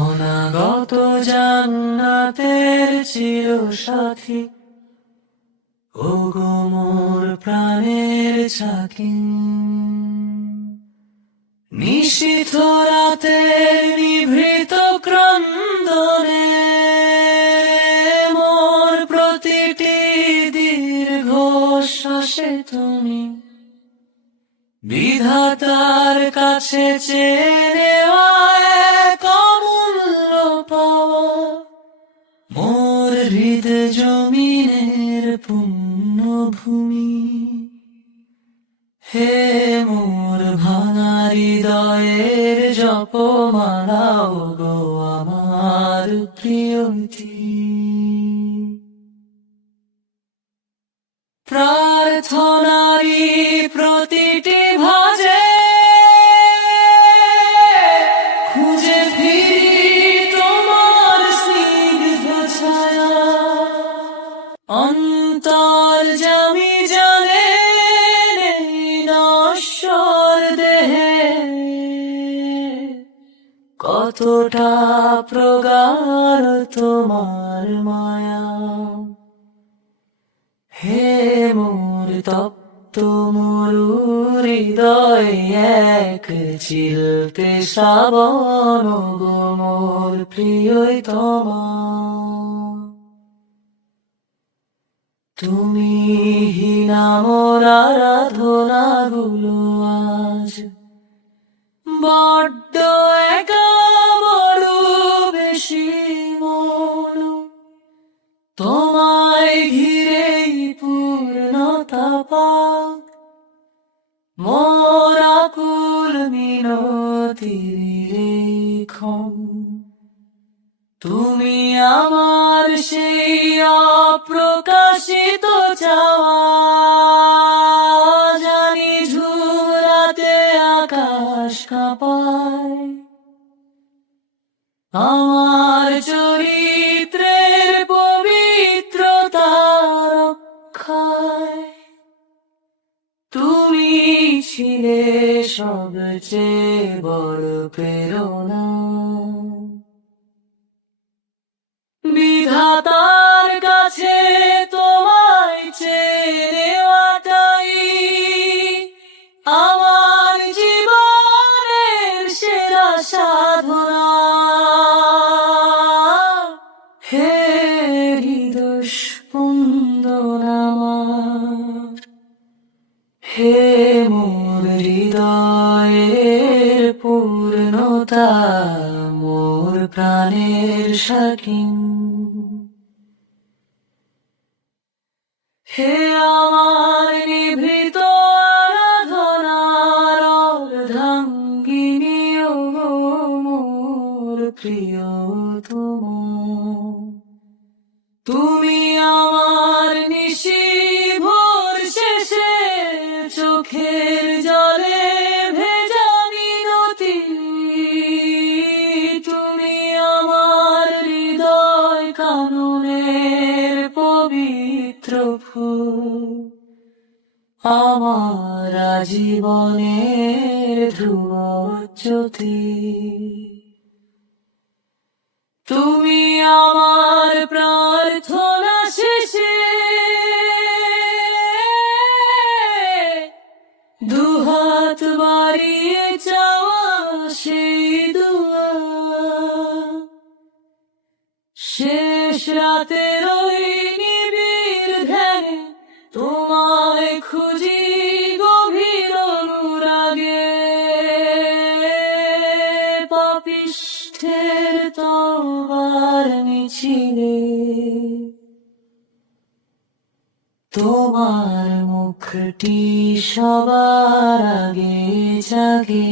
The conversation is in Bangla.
অনাগত জান্নাতের চিরসাথী, ওগো মোর প্রাণের সাথী। নিশীথ রাতের নিভৃত ক্রন্দনে মোর প্রতিটি দীর্ঘশ্বাসে তুমি বিধাতার কাছে চেয়ে নেওয়া এক অমূল্য পাওয়া, মোর হৃদ জমিনের পুণ্যভূমি। হে মোর ভাঙা হৃদয়ের জপমালা, ওগো আমার প্রিয়তী। প্রার্থনারি প্রতিটি ভাজে খুঁজে ফিরি তোমার স্নিগ্ধ ছায়া, অন্তর্যামী জানে নেই নশ্বর দেহে কতটা প্রগাঢ় তোমার মায়া। হে মোর তপ্ত মরু হৃদয় এক চিলতে শ্রাবণ, গো মোর প্রিয়তমা। তুমি হীনা মোর আরাধনা গুলো আজ বড্ড একা বড় বেশি মন, তোমায় ঘিরেই পূর্ণতা পাক মোর আকুল মিনতির ক্ষণ। তুমি আমার সেই অপ্রকাশিত চাওয়া, জানি ঝুরাতে আকাশ কাঁপায় আমার চরিত্রের পবিত্রতা রক্ষায়। তুমি ছিলে সবচেয়ে বড় প্রেরণা, বিধাতার কাছে তোমায় চেয়ে নেওয়াটাই আমার জীবনের সেরা সাধনা। হে হৃদয় স্পন্দন আমার, হে মোর হৃদয়ের পূর্ণতা, মোর প্রাণের সাথী। হে আমার নিভৃত আরাধনার অর্ধাঙ্গিনী, ওগো মোর প্রিয়তমা। তুমি আমার নিশি ভোর শেষে চোখের জলে ভেজা মিনতি, তুমি আমার হৃদয় কাননের পবিত্র ফুল, আমার জীবনের ধ্রুব জ্যোতি। তুমি আমার প্রার্থনা শেষে দুহাত বাড়িয়ে চাওয়া সেই দুয়া, শেষ রাতের ওই নিবিড় ধ্যানে তোমায় খুঁজি গভীর অনুরাগে। পাপিষ্ঠের তওবার মিছিলে তোমার মুখটি সবার আগে জাগে।